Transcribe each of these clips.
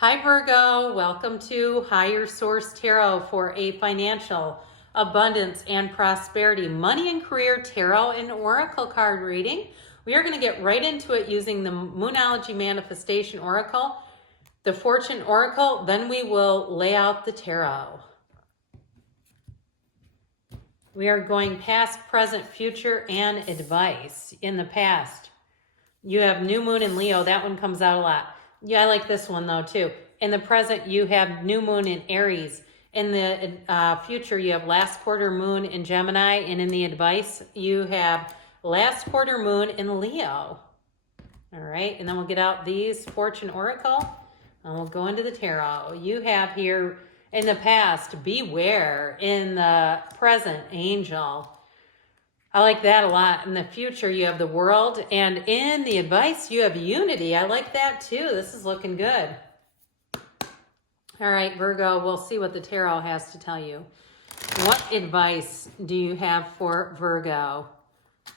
Hi Virgo, welcome to Higher Source Tarot for a financial abundance and prosperity money and career tarot and oracle card reading. We are going to get right into it using the Moonology Manifestation Oracle, the Fortune Oracle, then we will lay out the tarot. We are going past, present, future, and advice. In the past, you have New Moon in Leo. That one comes out a lot. Yeah, I like this one though too. In the present, you have New Moon in Aries. In the future, you have last quarter Moon in Gemini. And in the advice, you have last quarter Moon in Leo. All right, and then we'll get out these Fortune Oracle. And we'll go into the tarot. You have here, in the past, beware. In the present, angel. I like that a lot. In the future, you have the world. And in the advice, you have unity. I like that too. This is looking good. All right, Virgo, we'll see what the tarot has to tell you. What advice do you have for Virgo?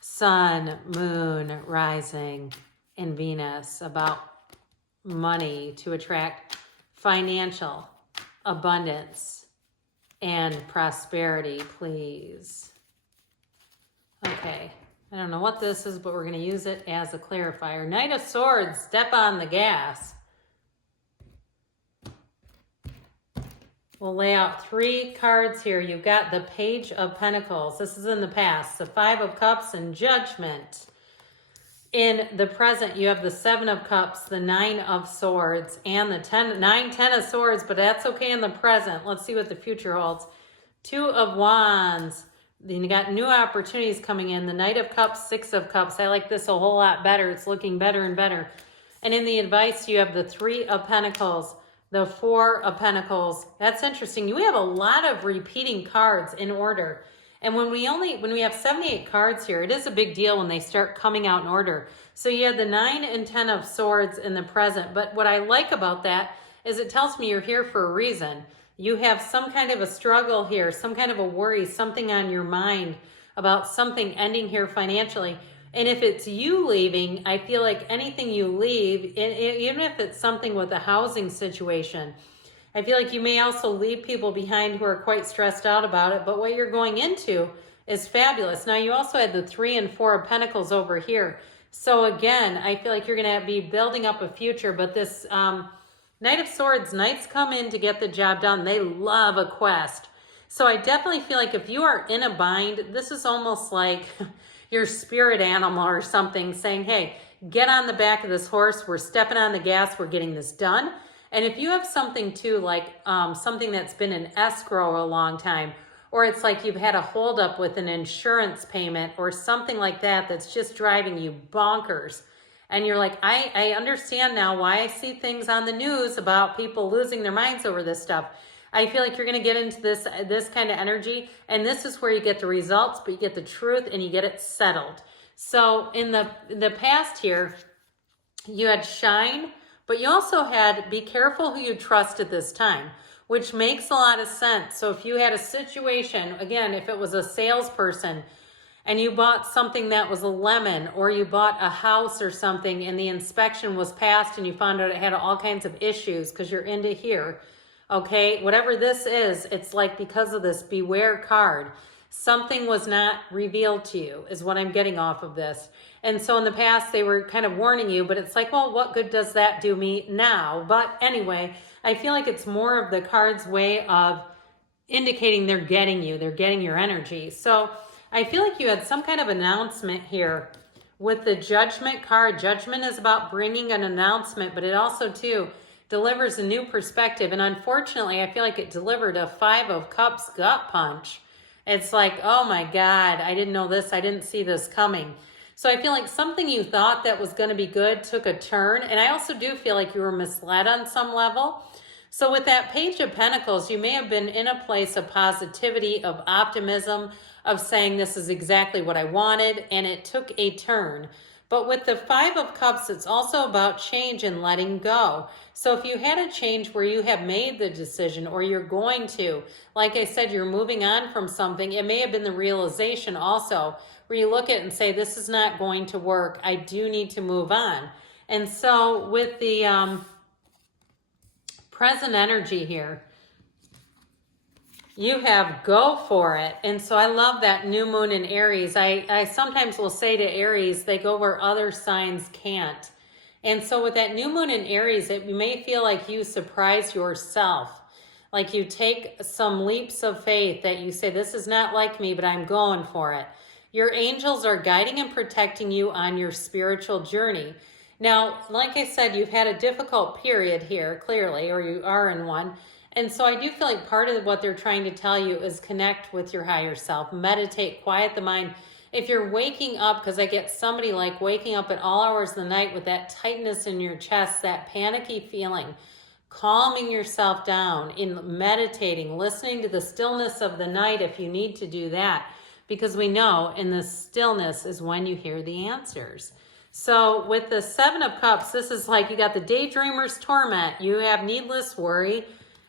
Sun, moon, rising, and Venus about money to attract financial abundance and prosperity, please. Okay, I don't know what this is, but we're going to use it as a clarifier. Knight of Swords, step on the gas. We'll lay out three cards here. You've got the Page of Pentacles. This is in the past. The Five of Cups and Judgment. In the present, you have the Seven of Cups, the Nine of Swords, and the Ten of Swords, but that's okay in the present. Let's see what the future holds. Two of Wands. Then you got new opportunities coming in. The Knight of Cups, Six of Cups. I like this a whole lot better. It's looking better and better. And in the advice, you have the Three of Pentacles, the Four of Pentacles. That's interesting. We have a lot of repeating cards in order. And when we have 78 cards here, it is a big deal when they start coming out in order. So you have the 9 and 10 of Swords in the present. But what I like about that is it tells me you're here for a reason. You have some kind of a struggle here, some kind of a worry, something on your mind about something ending here financially. And if it's you leaving, I feel like anything you leave, even if it's something with a housing situation, I feel like you may also leave people behind who are quite stressed out about it. But what you're going into is fabulous. Now, you also had the 3 and 4 of Pentacles over here. So again, I feel like you're going to be building up a future. But this Knight of Swords, knights come in to get the job done. They love a quest. So I definitely feel like if you are in a bind, this is almost like your spirit animal or something saying, hey, get on the back of this horse. We're stepping on the gas. We're getting this done. And if you have something too, like something that's been in escrow a long time, or it's like you've had a holdup with an insurance payment or something like that that's just driving you bonkers, and you're like, I understand now why I see things on the news about people losing their minds over this stuff. I feel like you're going to get into this kind of energy, and this is where you get the results, but you get the truth and you get it settled. So in the past here, you had shine, but you also had be careful who you trust at this time, which makes a lot of sense. So if you had a situation, again, if it was a salesperson and you bought something that was a lemon, or you bought a house or something and the inspection was passed and you found out it had all kinds of issues because you're into here, okay, whatever this is, it's like because of this beware card, something was not revealed to you is what I'm getting off of this. And so in the past, they were kind of warning you, but it's like, well, what good does that do me now? But anyway, I feel like it's more of the card's way of indicating they're getting you. They're getting your energy. So I feel like you had some kind of announcement here with the Judgment card. Judgment is about bringing an announcement, but it also, too, delivers a new perspective. And unfortunately, I feel like it delivered a 5 of Cups gut punch. It's like, oh my God, I didn't know this. I didn't see this coming. So I feel like something you thought that was going to be good took a turn. And I also do feel like you were misled on some level. So with that Page of Pentacles, you may have been in a place of positivity, of optimism, of saying this is exactly what I wanted, and it took a turn. But with the 5 of Cups, it's also about change and letting go. So if you had a change where you have made the decision, or you're going to, like I said, you're moving on from something, it may have been the realization also, where you look at it and say, this is not going to work. I do need to move on. And so with the present energy here. You have go for it. And so I love that new moon in Aries. I sometimes will say to Aries, they go where other signs can't. And so with that new moon in Aries, you may feel like you surprise yourself. Like you take some leaps of faith that you say, this is not like me, but I'm going for it. Your angels are guiding and protecting you on your spiritual journey. Now, like I said, you've had a difficult period here, clearly, or you are in one. And so I do feel like part of what they're trying to tell you is connect with your higher self, meditate, quiet the mind. If you're waking up, because I get somebody like waking up at all hours of the night with that tightness in your chest, that panicky feeling, calming yourself down, in meditating, listening to the stillness of the night if you need to do that, because we know in the stillness is when you hear the answers. So with the Seven of Cups, this is like you got the daydreamer's torment, you have needless worry,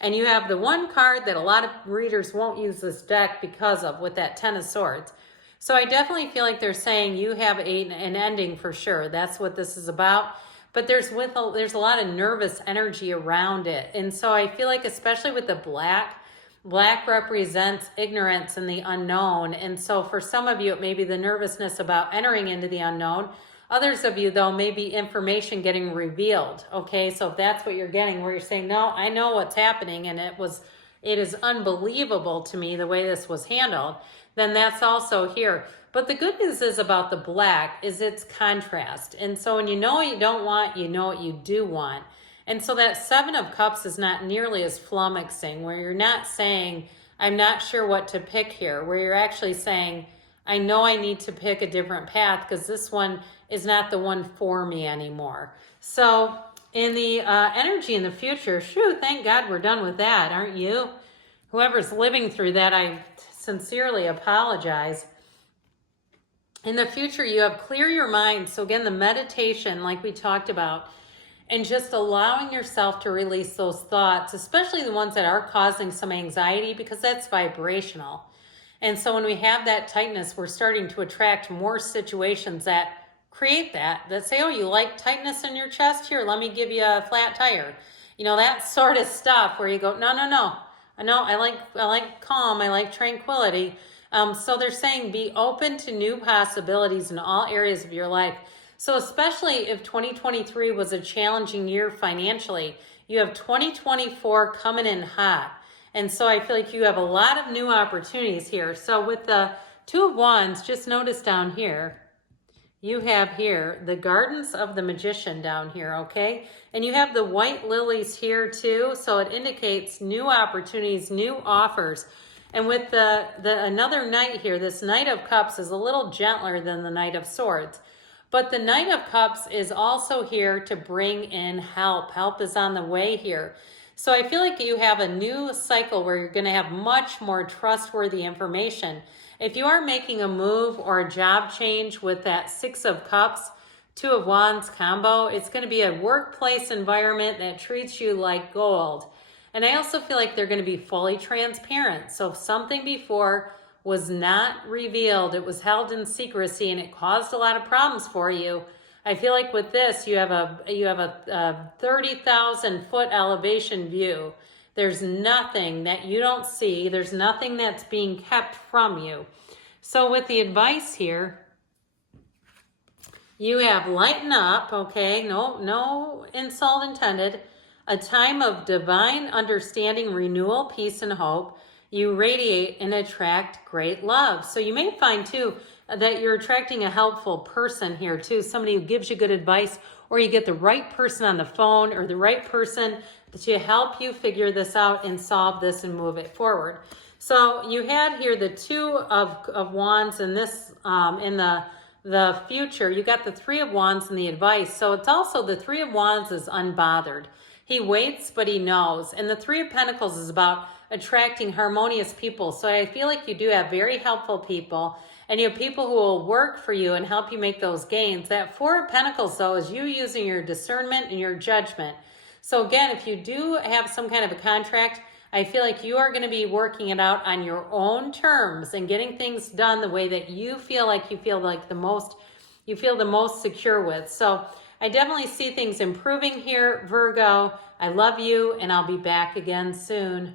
and you have the one card that a lot of readers won't use this deck because of, with that Ten of Swords. So I definitely feel like they're saying you have an ending for sure. That's what this is about. But there's a lot of nervous energy around it. And so I feel like especially with the black represents ignorance and the unknown. And so for some of you, it may be the nervousness about entering into the unknown. Others of you, though, may be information getting revealed. Okay, so if that's what you're getting, where you're saying, no, I know what's happening, and it is unbelievable to me the way this was handled, then that's also here. But the good news is about the black is its contrast. And so when you know what you don't want, you know what you do want. And so that Seven of Cups is not nearly as flummoxing, where you're not saying, I'm not sure what to pick here, where you're actually saying, I know I need to pick a different path because this one is not the one for me anymore. So in the energy in the future, shoo, thank God we're done with that, aren't you? Whoever's living through that, I sincerely apologize. In the future, you have clear your mind. So again, the meditation, like we talked about, and just allowing yourself to release those thoughts, especially the ones that are causing some anxiety, because that's vibrational. And so when we have that tightness, we're starting to attract more situations that create that say, oh, you like tightness in your chest? Here, let me give you a flat tire. You know, that sort of stuff where you go, no. I like calm. I like tranquility. So they're saying be open to new possibilities in all areas of your life. So especially if 2023 was a challenging year financially, you have 2024 coming in hot. And so I feel like you have a lot of new opportunities here. So with the Two of Wands, just notice down here, you have here the Gardens of the Magician down here, okay? And you have the white lilies here too, so it indicates new opportunities, new offers. And with the another Knight here, this Knight of Cups is a little gentler than the Knight of Swords. But the Knight of Cups is also here to bring in help. Help is on the way here. So I feel like you have a new cycle where you're going to have much more trustworthy information. If you are making a move or a job change with that Six of Cups, Two of Wands combo, it's going to be a workplace environment that treats you like gold. And I also feel like they're going to be fully transparent. So if something before was not revealed, it was held in secrecy and it caused a lot of problems for you, I feel like with this, you have a 30,000 foot elevation view. There's nothing that you don't see. There's nothing that's being kept from you. So with the advice here, you have lighten up, okay? No insult intended. A time of divine understanding, renewal, peace, and hope. You radiate and attract great love. So you may find too that you're attracting a helpful person here too, somebody who gives you good advice, or you get the right person on the phone or the right person to help you figure this out and solve this and move it forward. So you had here the Two of Wands in this, in the future. You got the Three of Wands in the advice. So it's also the Three of Wands is unbothered. He waits, but he knows. And the Three of Pentacles is about attracting harmonious people. So I feel like you do have very helpful people, and you have people who will work for you and help you make those gains. That Four of Pentacles, though, is you using your discernment and your judgment. So again, if you do have some kind of a contract, I feel like you are going to be working it out on your own terms and getting things done the way that you feel the most secure with. So I definitely see things improving here, Virgo. I love you, and I'll be back again soon.